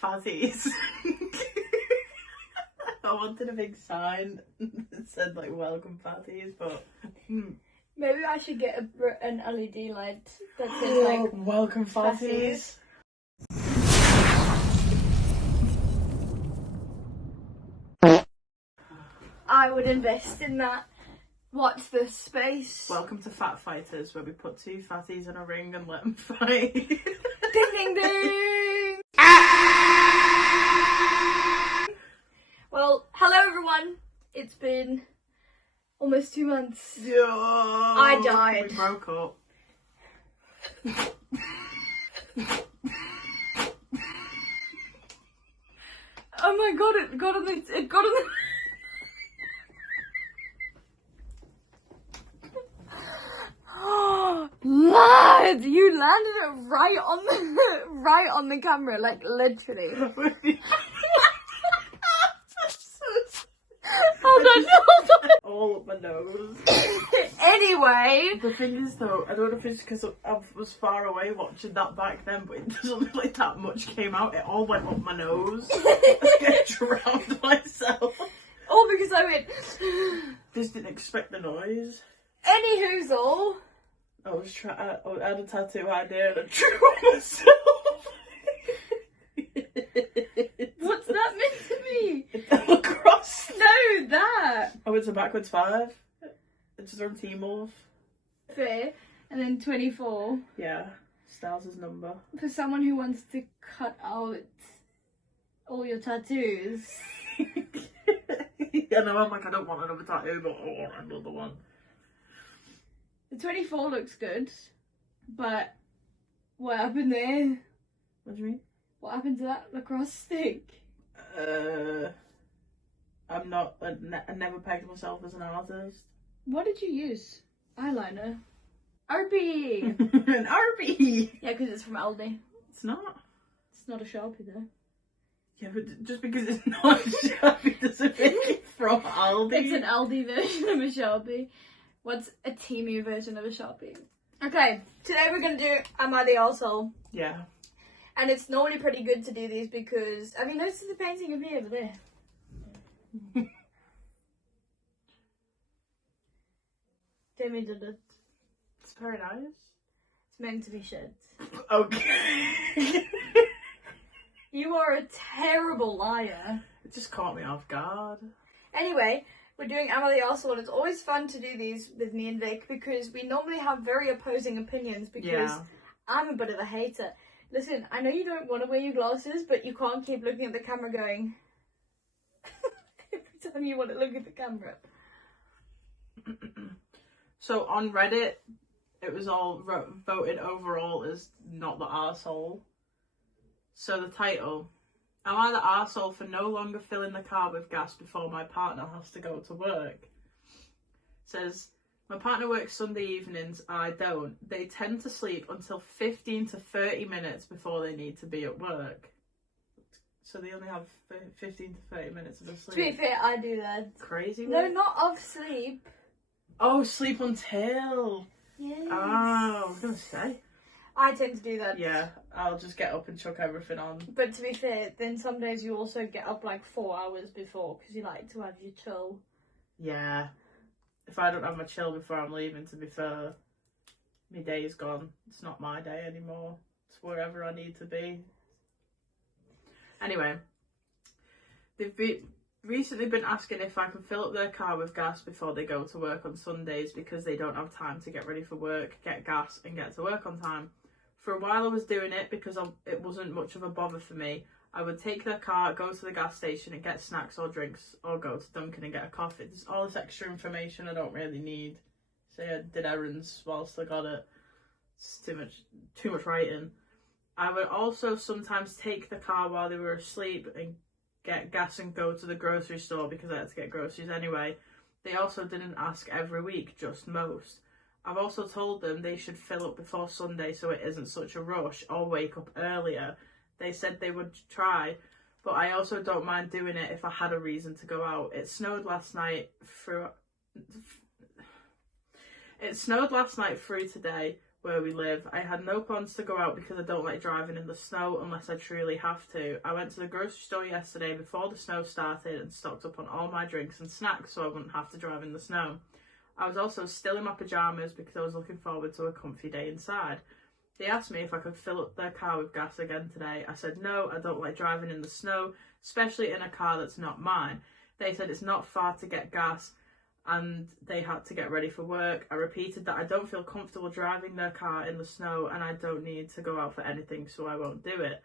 fatties. I wanted a big sign that said like welcome fatties, but maybe I should get an LED light that says like welcome fatties. I would invest in that. Watch this space. Welcome to Fat Fighters, where we put two fatties in a ring and let them fight. Ding ding ding! Well, hello everyone. It's been almost 2 months. Yeah. I died. We broke up. Oh my god! It got on the. Lad, you landed it right on the camera, like literally. Hold on. All up my nose. Anyway. The thing is though, I don't know if it's because I was far away watching that back then, but it doesn't look like that much came out. It all went up my nose. I drowned myself. Oh, because I went. Just didn't expect the noise. Any hoozle. I had a tattoo idea and I drew myself. What's that meant to be? Across. No, that. Oh, it's a backwards 5. It's from T-Morph. Fair. And then 24. Yeah. Styles' number. For someone who wants to cut out all your tattoos. Yeah, no, I'm like, I don't want another tattoo, but I want another one. The 24 looks good, but what happened there? What do you mean? What happened to that lacrosse stick? I'm not, I never pegged myself as an artist. What did you use? Eyeliner. RB! An RB! Yeah, because it's from Aldi. It's not. It's not a Sharpie though. Yeah, but just because it's not a Sharpie doesn't make it from Aldi. It's an Aldi version of a Sharpie. What's a Temu version of a Sharpie? Okay, today we're going to do Am I the Arsehole? Yeah. And it's normally pretty good to do these because, have you noticed the painting of me over there? Demi did it. It's very nice. It's meant to be shit. Okay. You are a terrible liar. It just caught me off guard. Anyway, we're doing Am I the Arsehole, and it's always fun to do these with me and Vic because we normally have very opposing opinions because I'm a bit of a hater. Listen, I know you don't want to wear your glasses, but you can't keep looking at the camera going every time you want to look at the camera. So on Reddit, it was all voted overall as not the arsehole. So the title, Am I the arsehole for no longer filling the car with gas before my partner has to go to work? Says, my partner works Sunday evenings and I don't. They tend to sleep until 15 to 30 minutes before they need to be at work. So they only have 15 to 30 minutes of sleep. To be fair, I do that. Crazy. No, right? not of sleep. Oh, sleep until. Yes. Oh, I was going to say. I tend to do that. Yeah, I'll just get up and chuck everything on. But to be fair, then some days you also get up like 4 hours before because you like to have your chill. Yeah. If I don't have my chill before I'm leaving, to be fair, my day's gone. It's not my day anymore. It's wherever I need to be. Anyway, they've recently been asking if I can fill up their car with gas before they go to work on Sundays because they don't have time to get ready for work, get gas and get to work on time. For a while I was doing it because it wasn't much of a bother for me. I would take their car, go to the gas station and get snacks or drinks, or go to Dunkin' and get a coffee. There's all this extra information I don't really need. So I did errands whilst I got it. It's too much writing. I would also sometimes take the car while they were asleep and get gas and go to the grocery store because I had to get groceries anyway. They also didn't ask every week, just most. I've also told them they should fill up before Sunday so it isn't such a rush or wake up earlier. They said they would try, but I also don't mind doing it if I had a reason to go out. It snowed last night through today, where we live. I had no plans to go out because I don't like driving in the snow unless I truly have to. I went to the grocery store yesterday before the snow started and stocked up on all my drinks and snacks so I wouldn't have to drive in the snow. I was also still in my pyjamas because I was looking forward to a comfy day inside. They asked me if I could fill up their car with gas again today. I said no, I don't like driving in the snow, especially in a car that's not mine. They said it's not far to get gas and they had to get ready for work. I repeated that I don't feel comfortable driving their car in the snow and I don't need to go out for anything, so I won't do it.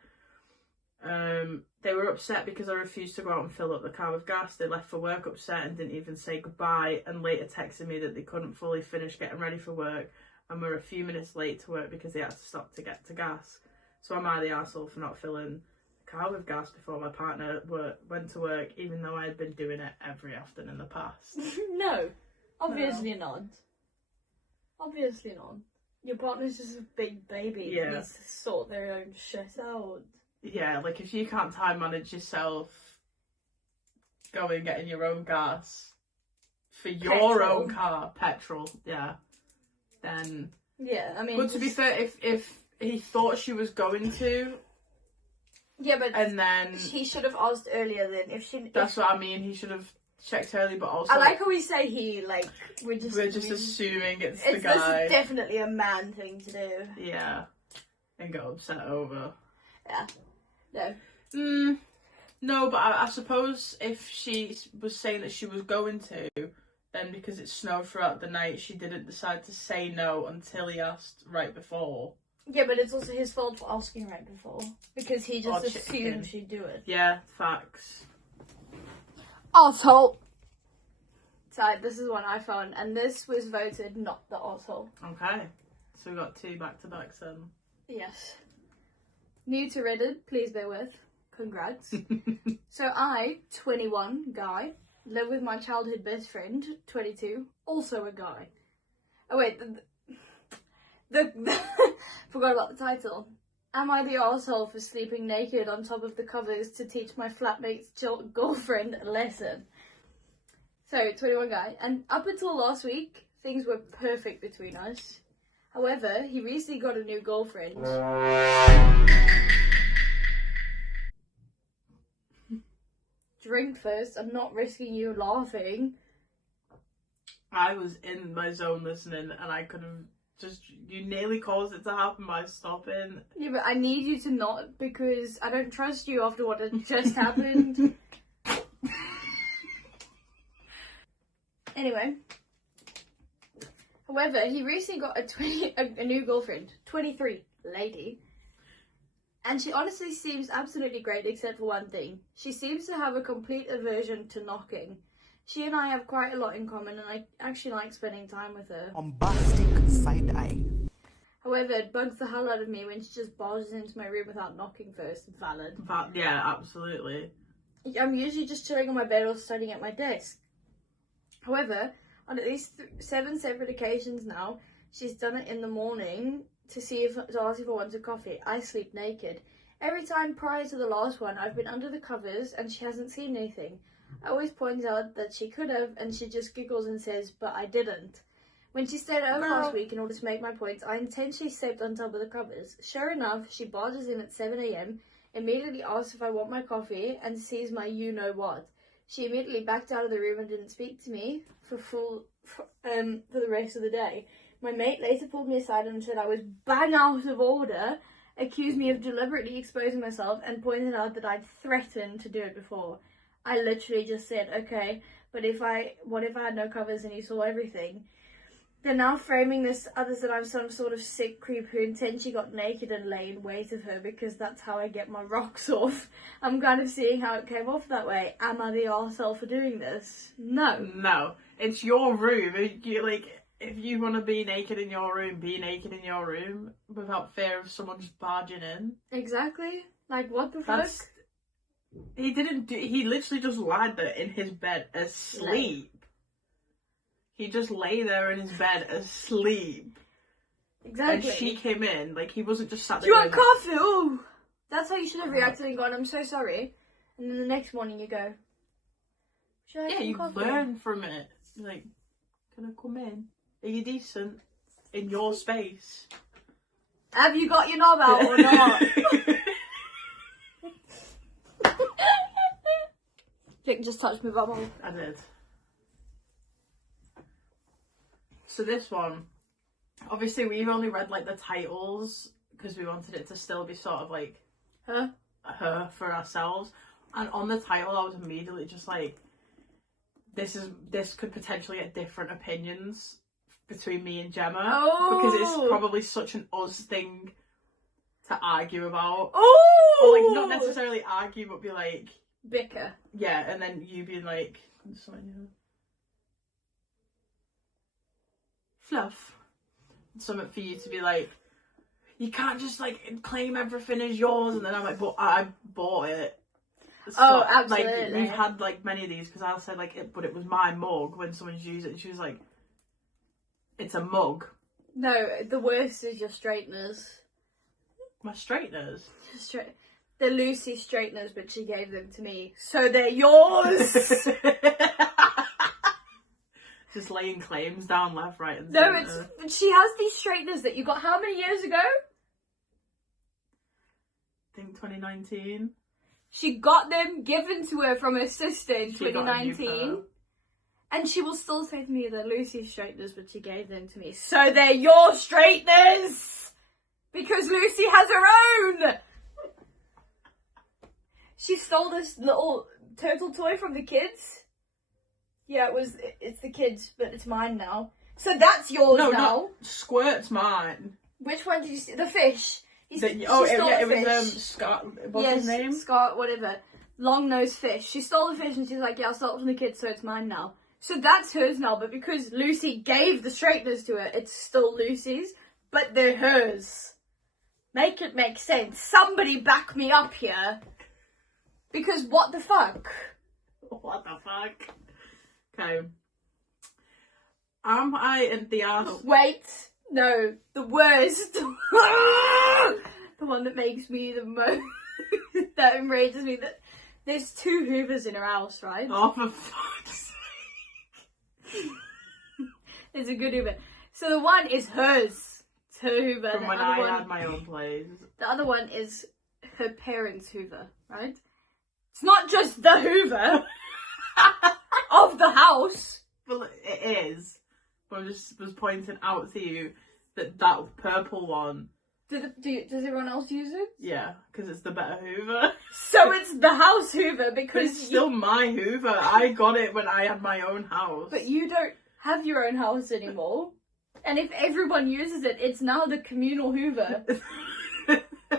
They were upset because I refused to go out and fill up the car with gas. They left for work upset and didn't even say goodbye, and later texted me that they couldn't fully finish getting ready for work and were a few minutes late to work because they had to stop to get to gas. So am I the arsehole for not filling the car with gas before my partner went to work, even though I had been doing it every afternoon in the past? No, obviously not. Obviously not. Your partner's just a big baby that needs to sort their own shit out. Yeah, like if you can't time manage yourself going getting your own gas for your own car, petrol, then... Yeah, I mean... But to be fair, if he thought she was going to... Yeah, but... And then... He should have asked earlier then, if she... That's what I mean, he should have checked early, but also... I like how we say he, like, we're just assuming it's the guy. This is definitely a man thing to do. Yeah. And get upset over. Yeah. No. No, but I suppose if she was saying that she was going to, then because it snowed throughout the night, she didn't decide to say no until he asked right before. Yeah, but it's also his fault for asking right before. Because he just assumed she'd do it. Yeah, facts. Arsehole! So this is one I found, and this was voted not the arsehole. Okay. So we got 2 back-to-backs then. Yes. New to Reddit, please bear with. Congrats. So I, 21, guy, live with my childhood best friend, 22, also a guy. Oh wait, forgot about the title. Am I the arsehole for sleeping naked on top of the covers to teach my flatmate's girlfriend a lesson? So, 21 guy, and up until last week, things were perfect between us. However, he recently got a new girlfriend. Drink first, I'm not risking you laughing. I was in my zone listening and I could have just, you nearly caused it to happen by stopping. Yeah, but I need you to not, because I don't trust you after what had just happened. Anyway. However, he recently got a new girlfriend, 23, lady. And she honestly seems absolutely great except for one thing. She seems to have a complete aversion to knocking. She and I have quite a lot in common and I actually like spending time with her. Bombastic side eye. However, it bugs the hell out of me when she just barges into my room without knocking first. Valid. Yeah, absolutely. I'm usually just chilling on my bed or studying at my desk. However, on at least 7 separate occasions now, she's done it in the morning to ask if I want a coffee. I sleep naked. Every time prior to the last one, I've been under the covers and she hasn't seen anything. I always point out that she could have, and she just giggles and says, but I didn't. When she stayed over last week in order to make my points, I intentionally slept on top of the covers. Sure enough, she barges in at 7 a.m, immediately asks if I want my coffee, and sees my you-know-what. She immediately backed out of the room and didn't speak to me for the rest of the day. My mate later pulled me aside and said I was bang out of order, accused me of deliberately exposing myself, and pointed out that I'd threatened to do it before. I literally just said, okay, but what if I had no covers and you saw everything? They're now framing this others that I'm some sort of sick creep who intentionally got naked and lay in wait of her because that's how I get my rocks off. I'm kind of seeing how it came off that way. Am I the arsehole for doing this? No. No. It's your room. If you want to be naked in your room, be naked in your room without fear of someone just barging in. Exactly. Like, what the fuck? He literally just lied there in his bed asleep. He just lay there in his bed asleep. Exactly. And she came in, he wasn't just sat there. Do you want coffee? Oh! That's how you should have reacted and gone, I'm so sorry. And then the next morning you go, should I have some coffee? Learn from it. Can I come in? Are you decent? In your space? Have you got your knob out or not? Vic just touched me bubble. I did. So this one, obviously we've only read like the titles because we wanted it to still be sort of like her for ourselves. And on the title I was immediately just like, this could potentially get different opinions between me and Gemma. Because it's probably such an us thing to argue about. Or like not necessarily argue but be like bicker. Yeah, and then you being like fluff. Something for you to be like, you can't just like claim everything as yours, and then I'm like, but I bought it. So, absolutely. Like we've had like many of these because I said like, but it was my mug when someone's used it, and she was like, it's a mug. No, the worst is your straighteners. My straighteners. The Lucy straighteners, but she gave them to me, so they're yours. Just laying claims down left, right, and no, centre. she has these straighteners that you got how many years ago? I think 2019. She got them given to her from her sister in 2019. And she will still say to me, they're Lucy's straighteners, but she gave them to me. So they're your straighteners! Because Lucy has her own! She stole this little turtle toy from the kids. Yeah, it's the kids, but it's mine now. So that's yours now. No, Squirt's mine. Which one did you see? The fish. It was Scott. What's his name? Scott, whatever. Long-nosed fish. She stole the fish and she's like, yeah, I'll stole it from the kids, so it's mine now. So that's hers now, but because Lucy gave the straighteners to her, it's still Lucy's, but they're hers. Make it make sense. Somebody back me up here. Because what the fuck? What the fuck? Okay. Am I in the arse? Wait. No. The worst. The one that makes me the most... that enrages me. That there's 2 Hoovers in her house, right? Oh, for fuck's sake. It's a good Hoover. So the one is hers. It's her Hoover. From when I had my own place. The other one is her parents' Hoover, right? It's not just the Hoover of the house. Well, it is. But I just was pointing out to you that purple one. Does everyone else use it? Yeah, because it's the better Hoover. So it's the house Hoover because it's still my Hoover. I got it when I had my own house. But you don't have your own house anymore. And if everyone uses it, it's now the communal Hoover.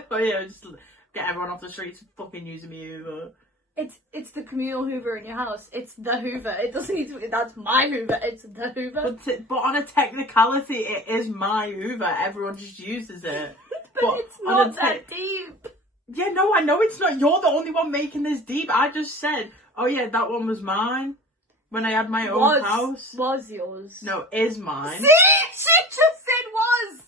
Oh yeah, just get everyone off the streets fucking using me Hoover. It's the communal Hoover in your house. It's the Hoover. It doesn't need to be, that's my Hoover. It's the Hoover. But on a technicality, it is my Hoover. Everyone just uses it. but it's not that deep. Yeah, no, I know it's not. You're the only one making this deep. I just said, oh yeah, that one was mine. When I had my own house. Was yours. No, is mine. See? She just said was.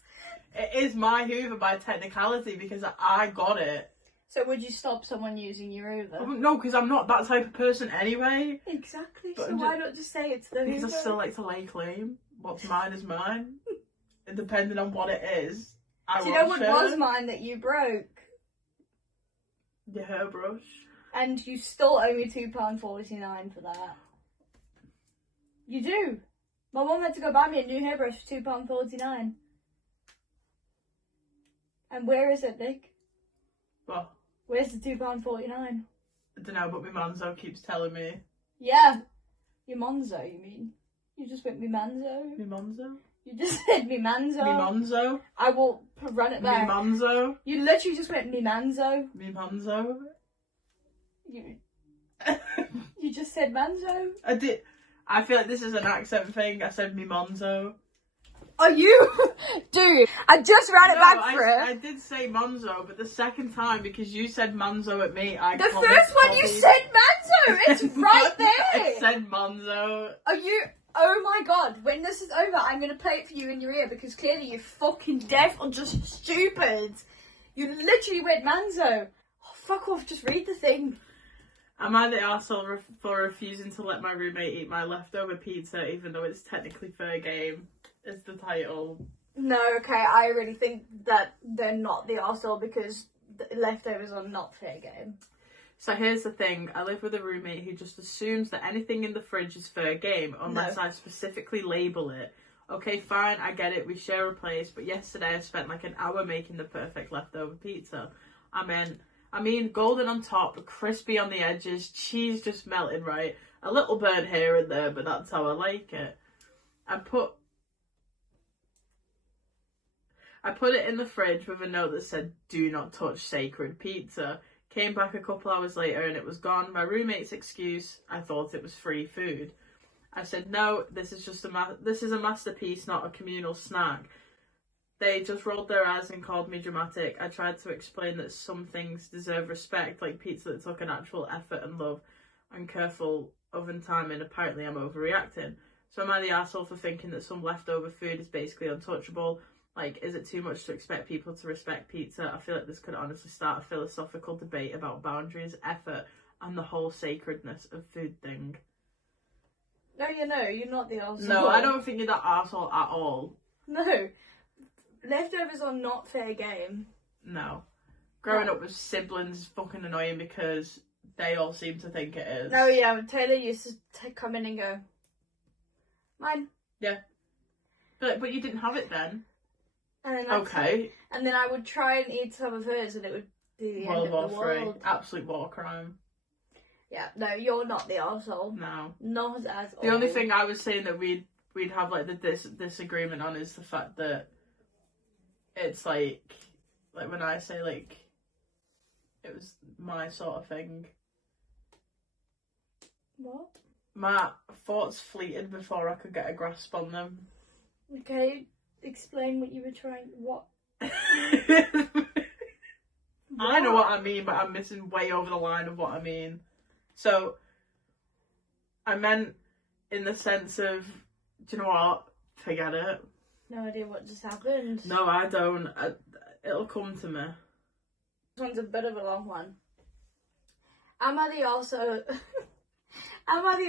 It is my Hoover by technicality because I got it. So would you stop someone using your Hoover? No, because I'm not that type of person anyway. Exactly. But so why not just say it's the Hoover? Because I still like to lay claim. What's mine is mine. Depending on what it is. Do you know what was mine that you broke? The hairbrush. And you still owe me £2.49 for that. You do. My mum had to go buy me a new hairbrush for £2.49. And where is it, Nick? What? Where's the £2.49? I don't know, but my manzo keeps telling me. Yeah. Your Monzo, you mean? You just went me manzo? Me monzo? You just said me manzo. Me monzo? I will run it back. Me monzo? You literally just went me manzo. Me monzo? You just said manzo? I did. I feel like this is an accent thing. I said me monzo. Are you? Dude, I just ran it back for it. I did say Monzo, but the second time, because you said Monzo at me, The first one you said Manzo! It's right there! I said Monzo. Are you... Oh my god, when this is over, I'm going to play it for you in your ear, because clearly you're fucking deaf or just stupid. You literally went Manzo. Oh, fuck off, just read the thing. Am I the arsehole for refusing to let my roommate eat my leftover pizza, even though it's technically fair game? Is the title. No, okay, I really think that they're not the arsehole because the leftovers are not fair game. So here's the thing, I live with a roommate who just assumes that anything in the fridge is fair game unless I specifically label it. Okay, fine, I get it, we share a place, but yesterday I spent like an hour making the perfect leftover pizza. I mean, golden on top, crispy on the edges, cheese just melted right, a little burnt here and there, but that's how I like it. I put it in the fridge with a note that said, do not touch sacred pizza. Came back a couple hours later and it was gone. My roommate's excuse, I thought it was free food. I said, no, this is a masterpiece, not a communal snack. They just rolled their eyes and called me dramatic. I tried to explain that some things deserve respect, like pizza that took an actual effort and love and careful oven time, and apparently I'm overreacting. So am I the asshole for thinking that some leftover food is basically untouchable? Like, is it too much to expect people to respect pizza? I feel like this could honestly start a philosophical debate about boundaries, effort, and the whole sacredness of food thing. No, you're not the arsehole. No, I don't think you're that arsehole at all. No. Leftovers are not fair game. No. Growing up with siblings is fucking annoying because they all seem to think it is. Oh yeah, Taylor used to come in and go, mine. Yeah. But you didn't have it then. And then Okay. And then I would try and eat some of hers and it would be the end of the world. Absolute war crime. Yeah, no, you're not the arsehole. No. Not at all. The only thing I was saying that we'd have like the disagreement on is the fact that it's like when I say like it was my sort of thing. What? My thoughts fleeted before I could get a grasp on them. Okay, explain what you were trying. What? I know what I mean, but I'm missing way over the line of what I mean. So, I meant in the sense of, do you know what? Forget it. No idea what just happened. No, I don't. It'll come to me. This one's a bit of a long one. Am I the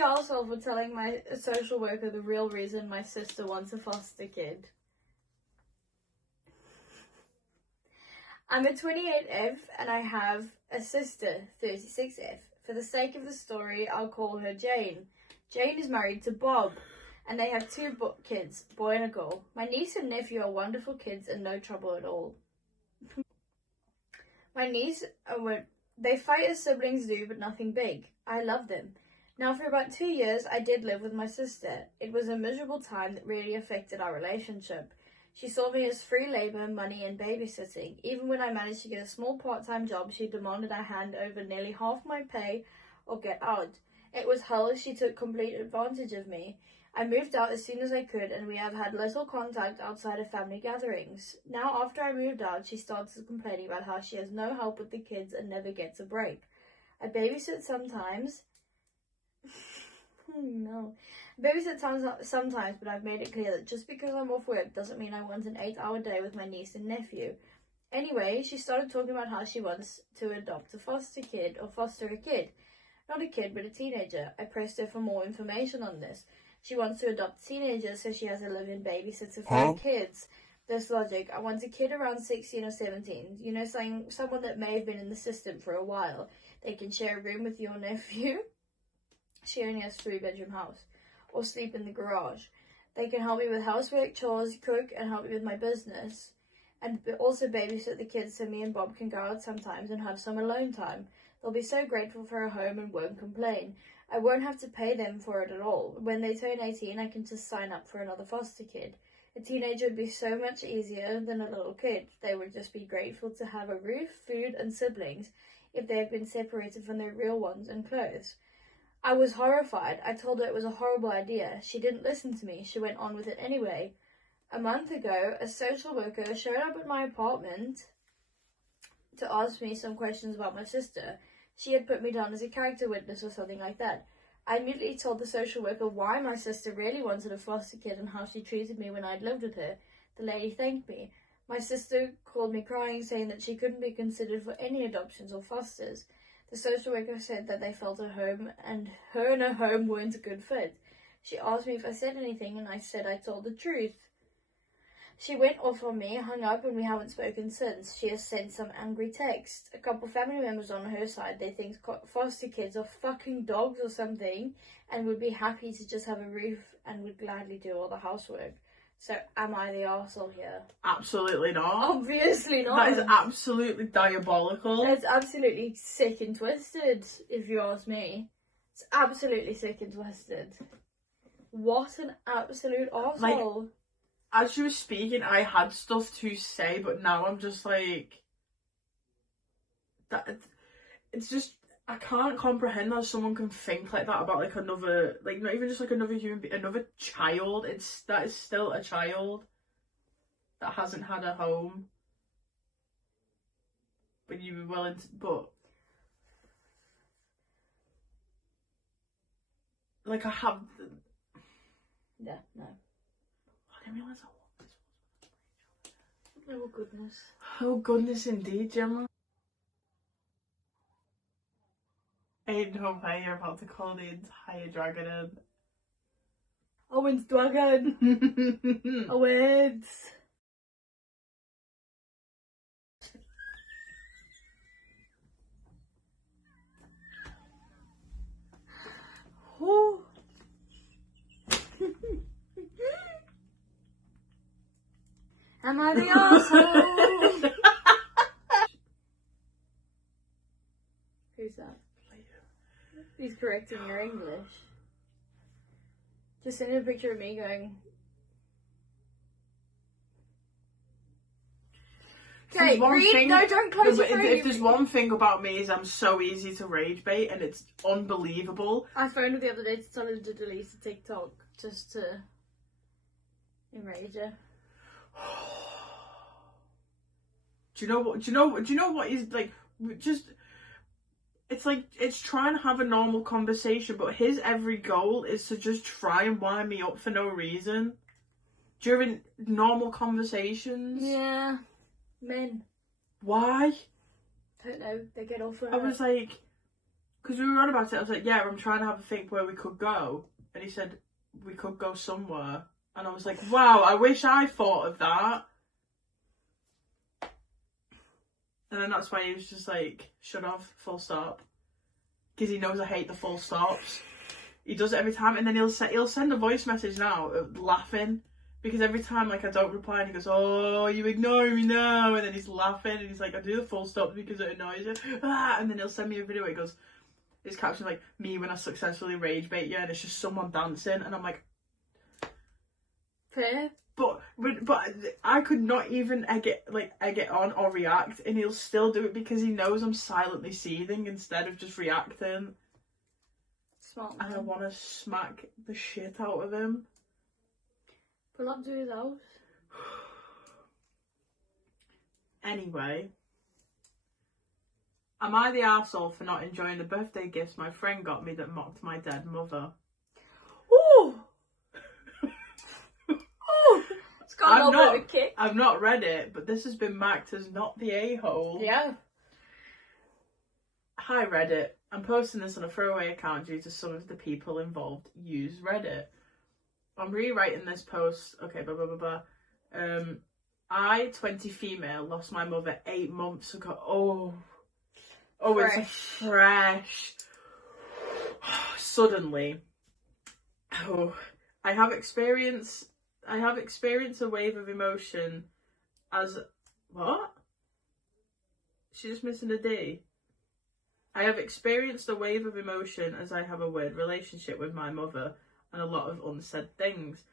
arsehole for telling my social worker the real reason my sister wants a foster kid? I'm a 28F and I have a sister, 36F. For the sake of the story, I'll call her Jane. Jane is married to Bob, and they have two kids, boy and a girl. My niece and nephew are wonderful kids and no trouble at all. My niece, they fight as siblings do, but nothing big. I love them. Now, for about 2 years, I did live with my sister. It was a miserable time that really affected our relationship. She saw me as free labour, money and babysitting. Even when I managed to get a small part-time job, she demanded I hand over nearly half my pay or get out. It was hell. She took complete advantage of me. I moved out as soon as I could, and we have had little contact outside of family gatherings. Now, after I moved out, she started complaining about how she has no help with the kids and never gets a break. I babysit sometimes. No. Babysit sometimes, but I've made it clear that just because I'm off work doesn't mean I want an 8-hour day with my niece and nephew. Anyway, she started talking about how she wants to adopt a foster kid or foster a kid. Not a kid, but a teenager. I pressed her for more information on this. She wants to adopt a teenager so she has a live-in babysitter for her kids. This logic, I want a kid around 16 or 17. You know, someone that may have been in the system for a while. They can share a room with your nephew. She only has a 3-bedroom house. Or sleep in the garage. They can help me with housework, chores, cook, and help me with my business. And also babysit the kids so me and Bob can go out sometimes and have some alone time. They'll be so grateful for a home and won't complain. I won't have to pay them for it at all. When they turn 18, I can just sign up for another foster kid. A teenager would be so much easier than a little kid. They would just be grateful to have a roof, food, and siblings if they have been separated from their real ones and clothes. I was horrified. I told her it was a horrible idea. She didn't listen to me. She went on with it anyway. A month ago, a social worker showed up at my apartment to ask me some questions about my sister. She had put me down as a character witness or something like that. I immediately told the social worker why my sister really wanted a foster kid and how she treated me when I'd lived with her. The lady thanked me. My sister called me crying, saying that she couldn't be considered for any adoptions or fosters. The social worker said that they felt at home and her and her home weren't a good fit. She asked me if I said anything and I said I told the truth. She went off on me, hung up, and we haven't spoken since. She has sent some angry text. A couple family members on her side, they think foster kids are fucking dogs or something and would be happy to just have a roof and would gladly do all the housework. So am I the arsehole here? Absolutely not. Obviously not. That is absolutely diabolical. It's absolutely sick and twisted, if you ask me. It's absolutely sick and twisted. What an absolute arsehole. Like, as you were speaking, I had stuff to say, but now I'm just like... that. It's just... I can't comprehend how someone can think like that about like another, like not even just like another human being, another child. That is still a child that hasn't had a home. But you were willing to, but like I have. Yeah, no. I didn't realise how long this was. Oh goodness. Oh goodness, indeed, Gemma. Ain't no way you're about to call the entire dragon in. Owen's dragon. Owens. Whew. Am I the arsehole? Who's that? He's correcting your English. Just send him a picture of me going. Okay, read. No, don't close your phone. If there's one thing about me is I'm so easy to rage bait, and it's unbelievable. I phoned him the other day to tell him to delete the TikTok just to enrage her. Do you know what is like? Just. It's like, it's trying to have a normal conversation, but his every goal is to just try and wind me up for no reason. During normal conversations. Yeah. Men. Why? Don't know. They get off on I was like, because we were on about it, I was like, yeah, I'm trying to have a think where we could go. And he said, we could go somewhere. And I was like, wow, I wish I thought of that. And then that's why he was just like, shut off, full stop. Because he knows I hate the full stops. He does it every time, and then he'll send a voice message now, laughing. Because every time, like, I don't reply, and he goes, oh, you ignore me now. And then he's laughing, and he's like, I do the full stop because it annoys you. Ah! And then he'll send me a video, he goes, his caption like, me when I successfully rage bait you, and it's just someone dancing. And I'm like... Fair. But I could not even egg it on or react, and he'll still do it because he knows I'm silently seething instead of just reacting. Smart. And I want to smack the shit out of him. Pull up to his house. Anyway, am I the arsehole for not enjoying the birthday gifts my friend got me that mocked my dead mother? Ooh! I've not read it, but this has been marked as not the a-hole. Yeah. Hi Reddit. I'm posting this on a throwaway account due to some of the people involved use Reddit. I'm rewriting this post. Okay, blah blah blah blah. I, 20 female, lost my mother 8 months ago. Fresh. It's fresh. Suddenly. I have experienced a wave of emotion as... What? She's just missing a D. I have experienced a wave of emotion as I have a weird relationship with my mother and a lot of unsaid things.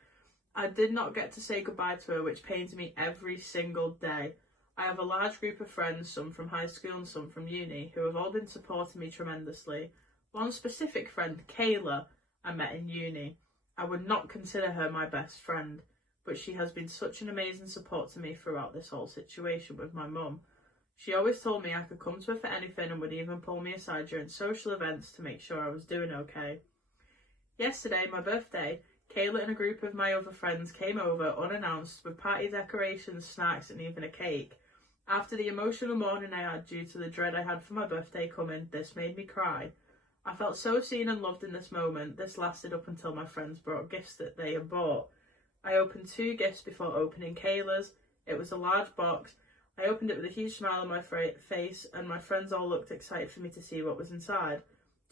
I did not get to say goodbye to her, which pains me every single day. I have a large group of friends, some from high school and some from uni, who have all been supporting me tremendously. One specific friend, Kayla, I met in uni. I would not consider her my best friend, but she has been such an amazing support to me throughout this whole situation with my mum. She always told me I could come to her for anything and would even pull me aside during social events to make sure I was doing okay. Yesterday, my birthday, Kayla and a group of my other friends came over unannounced with party decorations, snacks and even a cake. After the emotional morning I had due to the dread I had for my birthday coming, this made me cry. I felt so seen and loved in this moment. This lasted up until my friends brought gifts that they had bought. I opened 2 gifts before opening Kayla's. It was a large box. I opened it with a huge smile on my face, and my friends all looked excited for me to see what was inside.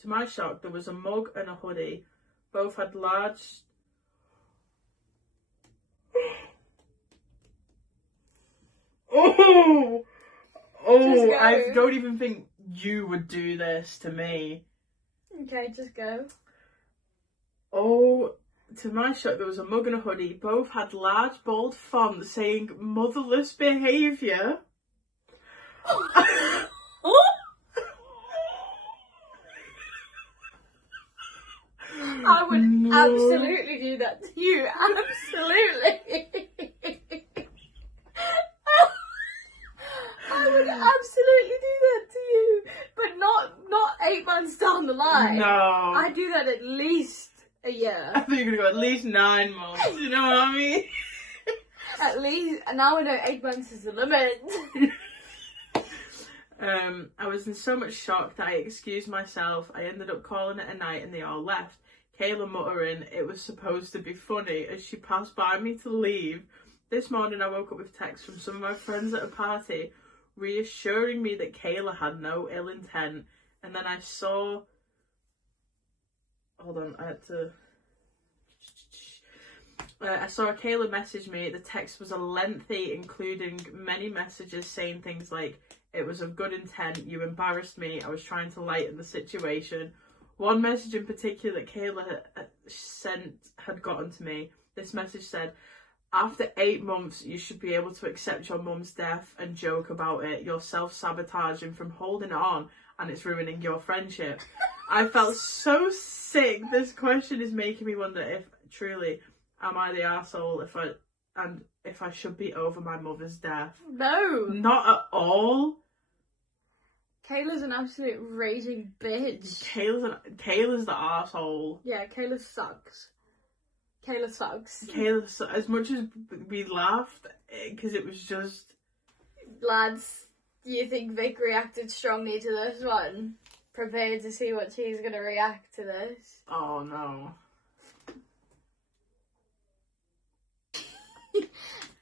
To my shock, there was a mug and a hoodie. Both had large... Oh! Oh, I don't even think you would do this to me. Okay, just go. Oh, to my shock, there was a mug and a hoodie. Both had large, bold font saying motherless behaviour. I would absolutely do that to you. Absolutely. I would absolutely do that to you. But not 8 months down the line. No. I do that at least a year. I think you're going to go at least 9 months. You know what I mean? At least. Now I know 8 months is the limit. I was in so much shock that I excused myself. I ended up calling it a night and they all left. Kayla muttering it was supposed to be funny as she passed by me to leave. This morning I woke up with texts from some of my friends at a party reassuring me that Kayla had no ill intent. And then I saw... Hold on, I had to... I saw Kayla message me. The text was a lengthy, including many messages saying things like, it was of good intent, you embarrassed me, I was trying to lighten the situation. One message in particular that Kayla sent had gotten to me. This message said, after 8 months, you should be able to accept your mum's death and joke about it. You're self-sabotaging from holding on and it's ruining your friendship. I felt so sick. This question is making me wonder if truly, am I the arsehole if I should be over my mother's death? No. Not at all. Kayla's an absolute raging bitch. Kayla's the arsehole. Yeah, Kayla sucks. Kayla sucks. As much as we laughed, because it was just... Lads, do you think Vic reacted strongly to this one? Prepare to see what she's going to react to this. Oh no.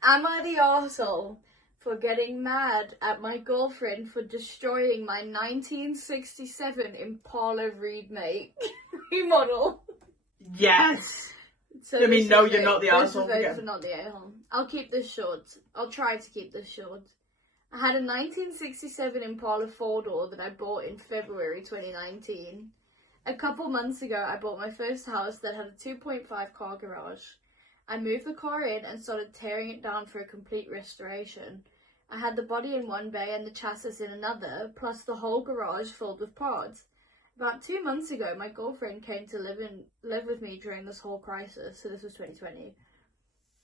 Am I the arsehole for getting mad at my girlfriend for destroying my 1967 Impala remodel? Yes! So I mean, no, you're not the arsehole again. Not the a-hole. I'll keep this short. I'll try to keep this short. I had a 1967 Impala 4-door that I bought in February 2019. A couple months ago, I bought my first house that had a 2.5 car garage. I moved the car in and started tearing it down for a complete restoration. I had the body in one bay and the chassis in another, plus the whole garage filled with parts. About 2 months ago, my girlfriend came to live with me during this whole crisis, so this was 2020.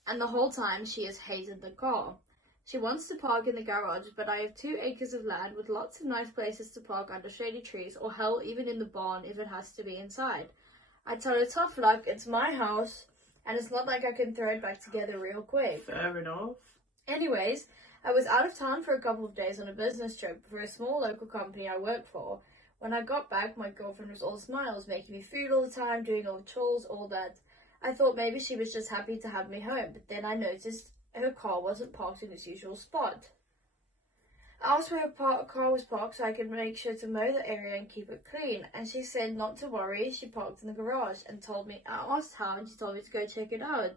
And the whole time, she has hated the car. She wants to park in the garage, but I have 2 acres of land with lots of nice places to park under shady trees, or hell, even in the barn if it has to be inside. I tell her tough luck, it's my house, and it's not like I can throw it back together real quick. Fair enough. Anyways, I was out of town for a couple of days on a business trip for a small local company I work for. When I got back, my girlfriend was all smiles, making me food all the time, doing all the chores, all that. I thought maybe she was just happy to have me home, but then I noticed her car wasn't parked in its usual spot. I asked where her car was parked so I could make sure to mow the area and keep it clean, and she said not to worry, she parked in the garage and told me, I asked how and she told me to go check it out.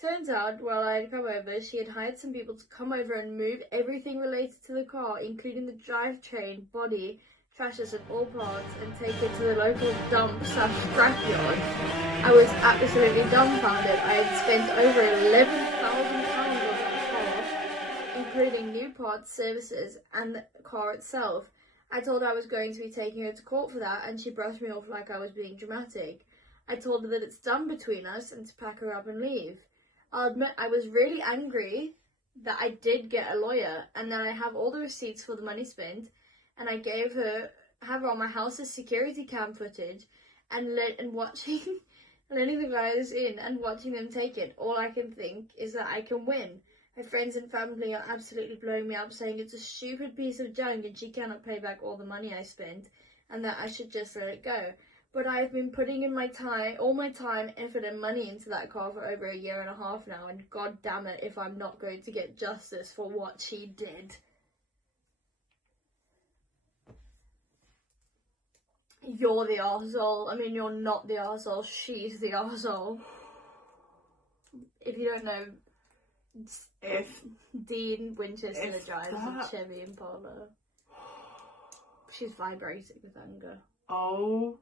Turns out, while I had come over, she had hired some people to come over and move everything related to the car, including the drivetrain, body, trashes and all parts, and take it to the local dump/scrapyard. I was absolutely dumbfounded. I had spent over £11,000 on that car, including new parts, services, and the car itself. I told her I was going to be taking her to court for that, and she brushed me off like I was being dramatic. I told her that it's done between us and to pack her up and leave. I'll admit I was really angry that I did get a lawyer, and that I have all the receipts for the money spent, and I have her on my house's security cam footage and letting the guys in and watching them take it. All I can think is that I can win. My friends and family are absolutely blowing me up, saying it's a stupid piece of junk and she cannot pay back all the money I spent and that I should just let it go. But I've been putting in my time, all my time, effort and money into that car for over 1.5 years now, and god damn it if I'm not going to get justice for what she did. You're the arsehole. I mean, you're not the arsehole, she's the arsehole. If you don't know, If Dean Winchester if drives that- a Chevy Impala. She's vibrating with anger. Oh,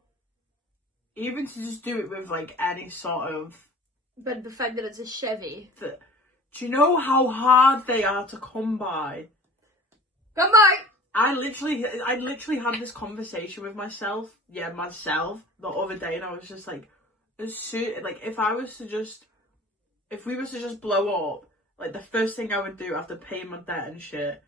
even to just do it with like any sort of. But the fact that it's a Chevy. Do you know how hard they are to come by? Come by! I literally had this conversation with myself, the other day, and I was just like, if we was to just blow up, like the first thing I would do after paying my debt and shit,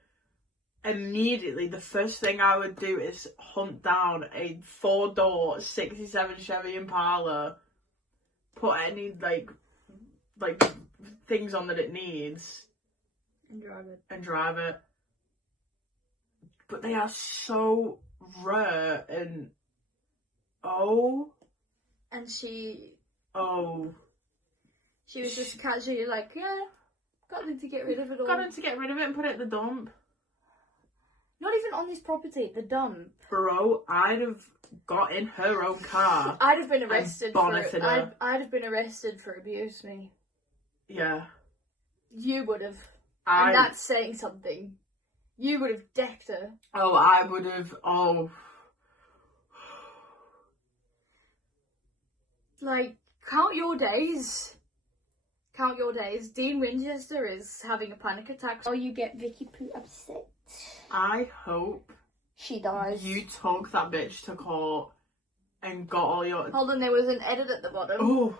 immediately the first thing I would do is hunt down a 4-door 67 Chevy Impala, put any like things on that it needs, and drive it. But they are so rare and And she was just casually like, yeah, got them to get rid of it all. got him to get rid of it and put it in the dump. Not even on this property, the dump. Bro, I'd have got in her own car. I'd have been arrested bonneted her. I'd have been arrested for abuse me. Yeah. You would have. And that's saying something. You would have decked her. Oh, I would have. Oh. Like, count your days. Count your days. Dean Winchester is having a panic attack. Oh, you get Vicky Poo upset. I hope She dies. you took that bitch to court and got all your. Hold on, there was an edit at the bottom. Oh.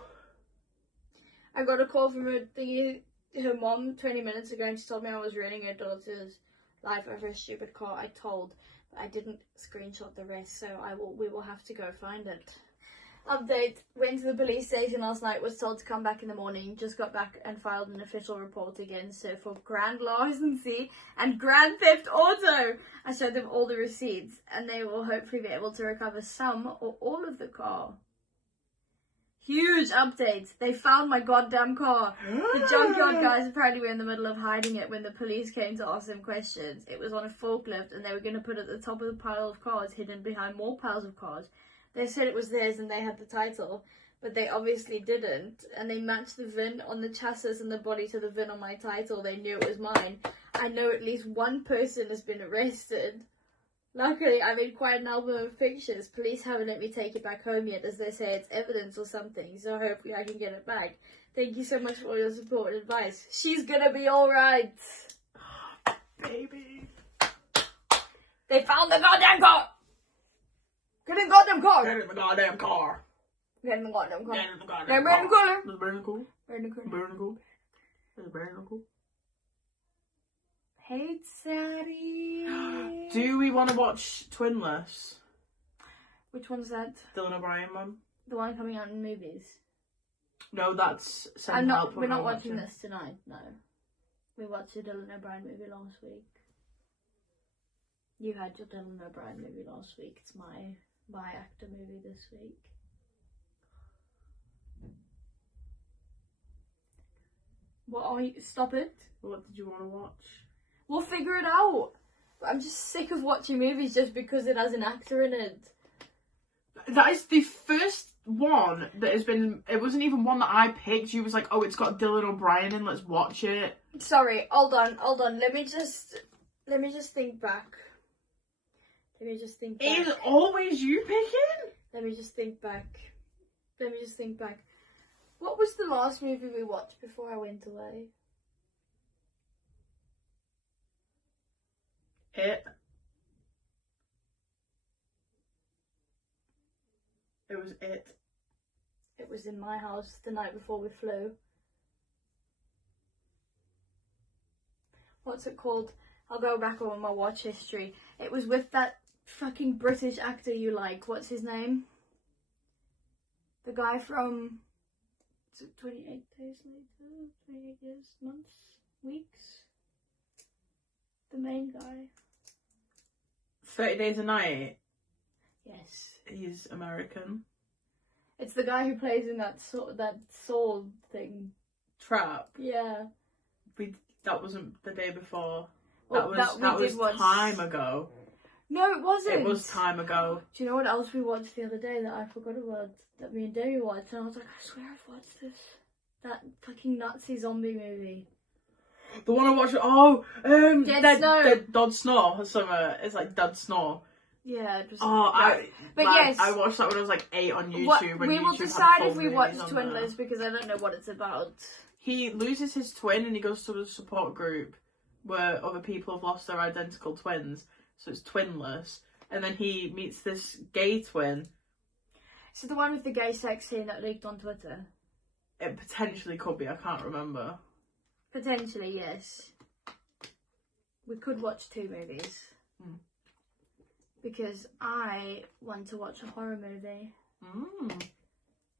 I got a call from her mom 20 minutes ago, and she told me I was ruining her daughter's life over a stupid call. I told, but I didn't screenshot the rest, so we will have to go find it. Update, went to the police station last night, was told to come back in the morning, just got back and filed an official report again, so for grand larceny and grand theft auto. I showed them all the receipts, and they will hopefully be able to recover some or all of the car. Huge updates. They found my goddamn car. The junkyard guys apparently were in the middle of hiding it when the police came to ask them questions. It was on a forklift and they were going to put it at the top of the pile of cars hidden behind more piles of cars. They said it was theirs and they had the title, but they obviously didn't. And they matched the VIN on the chassis and the body to the VIN on my title. They knew it was mine. I know at least one person has been arrested. Luckily, I made quite an album of pictures. Police haven't let me take it back home yet, as they say it's evidence or something, so hopefully I can get it back. Thank you so much for all your support and advice. She's gonna be alright. Baby. They found the goddamn car! Get in the goddamn car! Get in the goddamn car. Get in the goddamn car. Get in the goddamn Get car. in the cooler. Is burning cool? Get in the cooler. Burning cool? Is burning cool? Hey, Sadie. Do we want to watch Twinless? Which one's that? Dylan O'Brien one? The one coming out in movies? No, that's We're not watching this tonight, no. We watched the Dylan O'Brien movie last week. You had your Dylan O'Brien movie last week. It's my actor movie this week. What are you? Stop it. What did you want to watch? We'll figure it out. I'm just sick of watching movies just because it has an actor in it. That is the first one that has been. It wasn't even one that I picked. You was like, oh, it's got Dylan O'Brien in. Let's watch it. Sorry, hold on. Let me just think back. It is always you picking? Let me just think back. What was the last movie we watched before I went away? It was it. It was in my house the night before we flew. What's it called? I'll go back on my watch history. It was with that fucking British actor you like. What's his name? The guy from 28 days later? 28 years? Months? Weeks? The main guy. 30 Days a Night. Yes. He's American. It's the guy who plays in that sword thing. Trap. Yeah. That wasn't the day before. Well, that was time ago. No, it wasn't. It was time ago. Do you know what else we watched the other day that I forgot about? That me and Debbie watched, and I was like, I swear I've watched this. That fucking Nazi zombie movie. The one I watched. Dead Snore or something. It's like Dead Snore. Yeah. It was, yes, I watched that when I was like 8 on YouTube. We will decide if we watch Twinless because I don't know what it's about. He loses his twin and he goes to a support group where other people have lost their identical twins, so it's Twinless. And then he meets this gay twin. So the one with the gay sex scene that leaked on Twitter? It potentially could be, I can't remember. Potentially, yes. We could watch 2 movies. Because I want to watch a horror movie.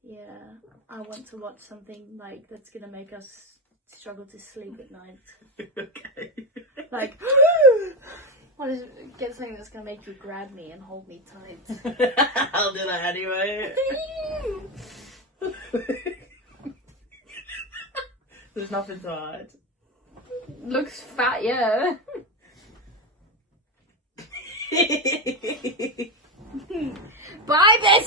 Yeah, I want to watch something like that's gonna make us struggle to sleep at night. Okay. Like, get something that's gonna make you grab me and hold me tight. I'll do that anyway. There's nothing to hide. Looks fat, yeah. Bye, bitch!